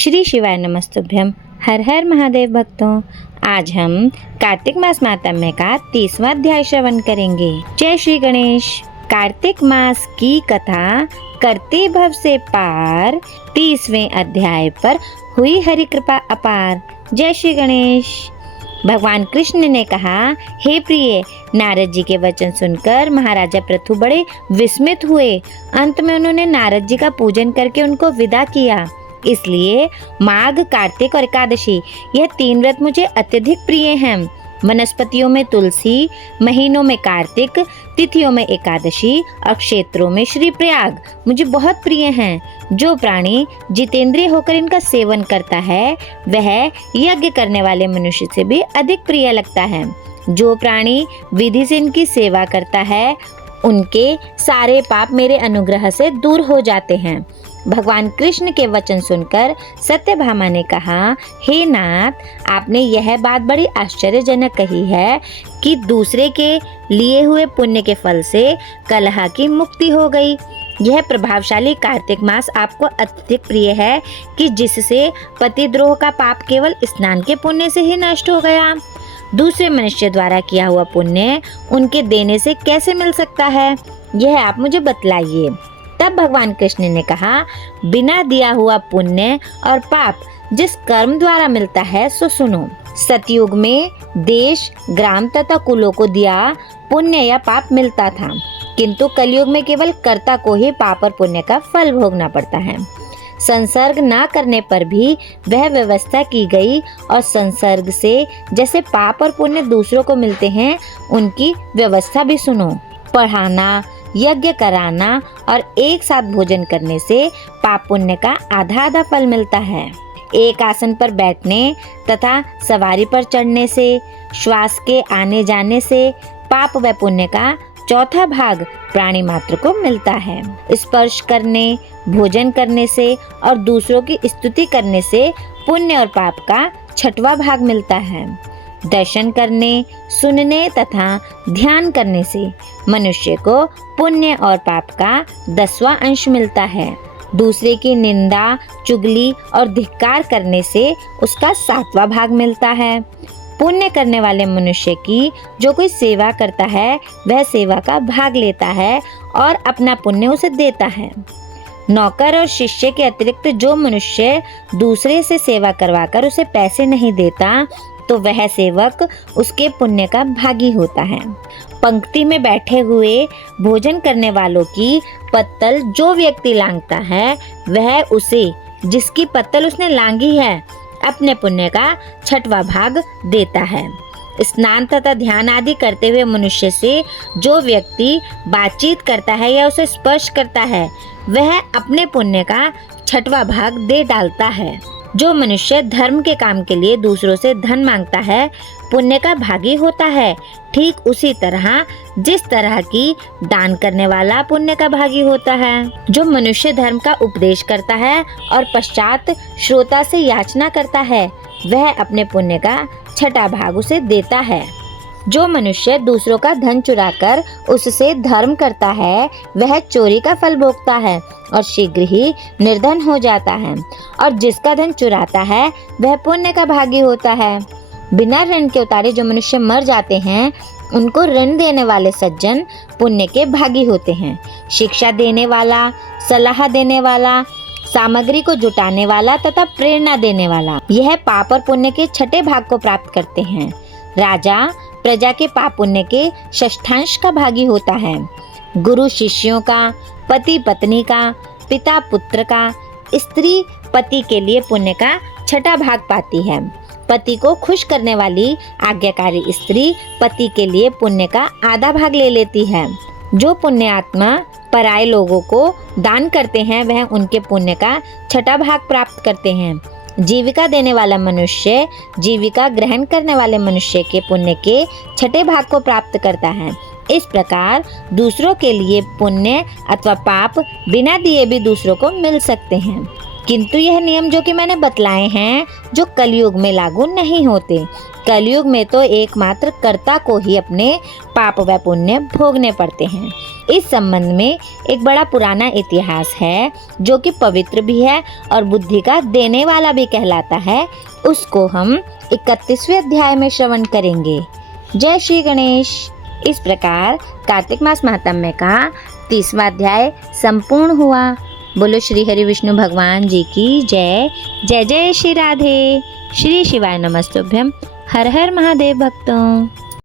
श्री शिवाय नमस्तुभ्यम। हर हर महादेव भक्तों, आज हम कार्तिक मास महात्म्य का 30वां अध्याय श्रवण करेंगे। जय श्री गणेश। कार्तिक मास की कथा करते भव से पार 30वें अध्याय पर हुई हरि कृपा अपार। जय श्री गणेश। भगवान कृष्ण ने कहा, हे प्रिय, नारद जी के वचन सुनकर महाराजा पृथु बड़े विस्मित हुए। अंत में उन्होंने नारद जी का पूजन करके उनको विदा किया। इसलिए माघ, कार्तिक और एकादशी यह 3 व्रत मुझे अत्यधिक प्रिय हैं। वनस्पतियों में तुलसी, महीनों में कार्तिक, तिथियों में एकादशी और क्षेत्रों में श्री प्रयाग मुझे बहुत प्रिय हैं। जो प्राणी जितेंद्रिय होकर इनका सेवन करता है वह यज्ञ करने वाले मनुष्य से भी अधिक प्रिय लगता है। जो प्राणी विधि से इनकी सेवा करता है उनके सारे पाप मेरे अनुग्रह से दूर हो जाते हैं। भगवान कृष्ण के वचन सुनकर सत्यभामा ने कहा, हे नाथ, आपने यह बात बड़ी आश्चर्यजनक कही है कि दूसरे के लिए हुए पुण्य के फल से कलह की मुक्ति हो गई। यह प्रभावशाली कार्तिक मास आपको अत्यधिक प्रिय है कि जिससे पतिद्रोह का पाप केवल स्नान के पुण्य से ही नष्ट हो गया। दूसरे मनुष्य द्वारा किया हुआ पुण्य उनके देने से कैसे मिल सकता है, यह आप मुझे बतलाइए। तब भगवान कृष्ण ने कहा, बिना दिया हुआ पुण्य और पाप जिस कर्म द्वारा मिलता है सो सुनो। सतयुग में देश, ग्राम तथा कुलों को दिया पुण्य या पाप मिलता था, किंतु कलयुग में केवल कर्ता को ही पाप और पुण्य का फल भोगना पड़ता है। संसर्ग ना करने पर भी वह व्यवस्था की गई और संसर्ग से जैसे पाप और पुण्य दूसरों को मिलते हैं उनकी व्यवस्था भी सुनो। पढ़ाना, यज्ञ कराना और एक साथ भोजन करने से पाप पुण्य का आधा आधा फल मिलता है। एक आसन पर बैठने तथा सवारी पर चढ़ने से, श्वास के आने जाने से पाप व पुण्य का चौथा भाग प्राणी मात्र को मिलता है। स्पर्श करने, भोजन करने से और दूसरों की स्तुति करने से पुण्य और पाप का 6वां भाग मिलता है। दर्शन करने, सुनने तथा ध्यान करने से मनुष्य को पुण्य और पाप का 10वां अंश मिलता है। दूसरे की निंदा, चुगली और धिक्कार करने से उसका 7वां भाग मिलता है। पुण्य करने वाले मनुष्य की जो कोई सेवा करता है वह सेवा का भाग लेता है और अपना पुण्य उसे देता है। नौकर और शिष्य के अतिरिक्त जो मनुष्य दूसरे से सेवा करवाकर उसे पैसे नहीं देता तो वह सेवक उसके पुण्य का भागी होता है। पंक्ति में बैठे हुए भोजन करने वालों की पत्तल जो व्यक्ति लांघता है वह उसे, जिसकी पत्तल उसने लांघी है, अपने पुण्य का 6वां भाग देता है। स्नान तथा ध्यान आदि करते हुए मनुष्य से जो व्यक्ति बातचीत करता है या उसे स्पर्श करता है वह अपने पुण्य का 6वां भाग दे डालता है। जो मनुष्य धर्म के काम के लिए दूसरों से धन मांगता है पुण्य का भागी होता है। ठीक उसी तरह जिस तरह की दान करने वाला पुण्य का भागी होता है। जो मनुष्य धर्म का उपदेश करता है और पश्चात श्रोता से याचना करता है वह अपने पुण्य का 6वां भाग उसे देता है। जो मनुष्य दूसरों का धन चुराकर उससे धर्म करता है वह चोरी का फल भोगता है और शीघ्र ही निर्धन हो जाता है। और जिसका धन चुराता है वह पुण्य का भागी होता है। बिना ऋण के उतारे जो मनुष्य मर जाते हैं उनको ऋण देने वाले सज्जन पुण्य के भागी होते हैं। शिक्षा देने वाला, सलाह देने वाला, सामग्री को जुटाने वाला तथा प्रेरणा देने वाला यह पाप और पुण्य के 6ठे भाग को प्राप्त करते हैं। राजा प्रजा के पाप पुण्य के 6ठांश का भागी होता है। गुरु शिष्यों का, पति पत्नी का, पिता पुत्र का, स्त्री पति के लिए पुण्य का 6वां भाग पाती है। पति को खुश करने वाली आज्ञाकारी स्त्री पति के लिए पुण्य का आधा भाग ले लेती है। जो पुण्य आत्मा पराये लोगों को दान करते हैं वह उनके पुण्य का 6वां भाग प्राप्त करते हैं। जीविका देने वाला मनुष्य जीविका ग्रहण करने वाले मनुष्य के पुण्य के 6ठे भाग को प्राप्त करता है। इस प्रकार दूसरों के लिए पुण्य अथवा पाप बिना दिए भी दूसरों को मिल सकते हैं, किंतु यह नियम जो कि मैंने बतलाए हैं जो कलयुग में लागू नहीं होते। कलयुग में तो एकमात्र कर्ता को ही अपने पाप व पुण्य भोगने पड़ते हैं। इस संबंध में एक बड़ा पुराना इतिहास है जो कि पवित्र भी है और बुद्धि का देने वाला भी कहलाता है। उसको हम 31वें अध्याय में श्रवण करेंगे। जय श्री गणेश। इस प्रकार कार्तिक मास महात्म्य का 30वां अध्याय संपूर्ण हुआ। बोलो श्री हरि विष्णु भगवान जी की जय। जय जय श्री राधे। श्री शिवाय नमस्तुभ्यम। हर हर महादेव भक्तों।